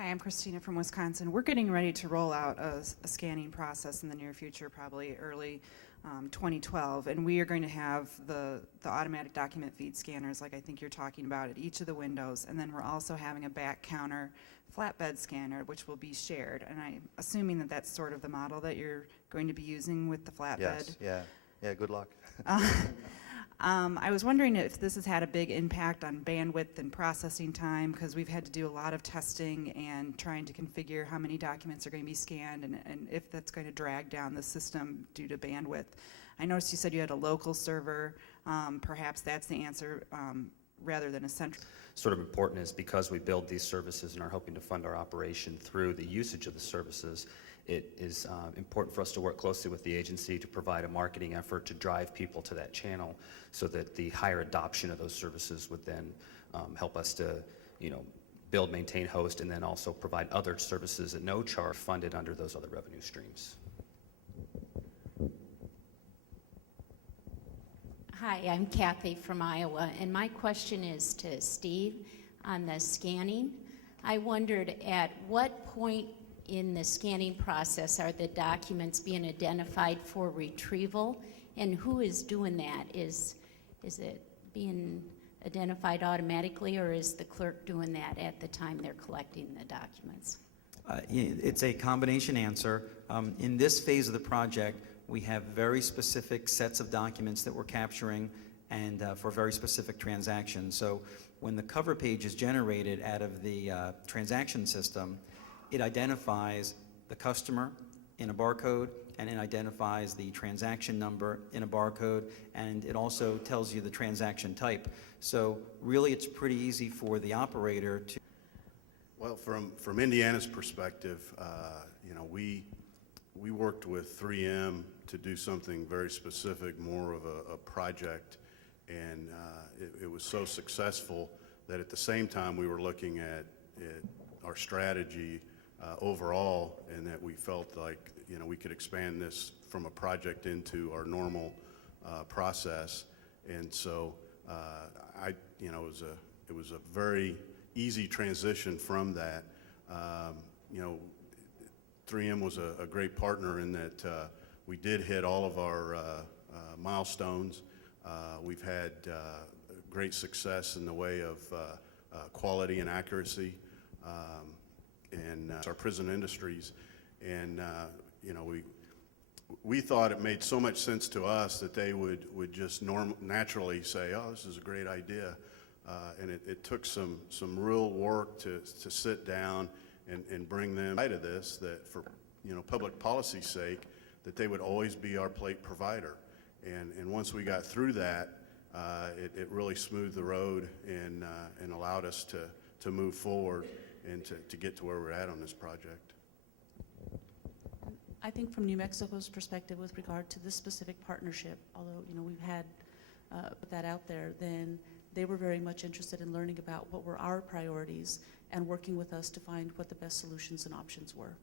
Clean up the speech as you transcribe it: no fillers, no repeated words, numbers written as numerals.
Hi, I'm Christina from Wisconsin. We're getting ready to roll out a scanning process in the near future, probably early 2012, and we are going to have the automatic document feed scanners like I think you're talking about at each of the windows, and then we're also having a back counter flatbed scanner which will be shared, and I'm assuming that that's sort of the model that you're going to be using with the flatbed. Yes, yeah, good luck. I was wondering if this has had a big impact on bandwidth and processing time, because we've had to do a lot of testing and trying to configure how many documents are going to be scanned, and if that's going to drag down the system due to bandwidth. I noticed you said you had a local server. Perhaps that's the answer rather than a central. Sort of important is because we build these services and are hoping to fund our operation through the usage of the services, it is important for us to work closely with the agency to provide a marketing effort to drive people to that channel so that the higher adoption of those services would then help us to, build, maintain, host, and then also provide other services at no charge funded under those other revenue streams. Hi, I'm Kathy from Iowa, and my question is to Steve on the scanning. I wondered at what point in the scanning process are the documents being identified for retrieval, and who is doing that? Is it being identified automatically, or is the clerk doing that at the time they're collecting the documents? It's a combination answer. In this phase of the project, we have very specific sets of documents that we're capturing and for very specific transactions. So when the cover page is generated out of the transaction system, it identifies the customer in a barcode, and it identifies the transaction number in a barcode, and it also tells you the transaction type. So really it's pretty easy for the operator to... Well, from Indiana's perspective, we worked with 3M to do something very specific, more of a project, and it was so successful that at the same time we were looking at our strategy overall, and that we felt like we could expand this from a project into our normal process. And so it was a very easy transition from that. 3M was a great partner in that we did hit all of our milestones. We've had great success in the way of quality and accuracy in our prison industries, and we thought it made so much sense to us that they would just naturally say, "Oh, this is a great idea," and it took some real work to sit down and bring them to this, that for public policy's sake, that they would always be our plate provider. And once we got through that, it really smoothed the road and allowed us to move forward and to get to where we're at on this project. I think from New Mexico's perspective with regard to this specific partnership, although we've had put that out there, then they were very much interested in learning about what were our priorities and working with us to find what the best solutions and options were.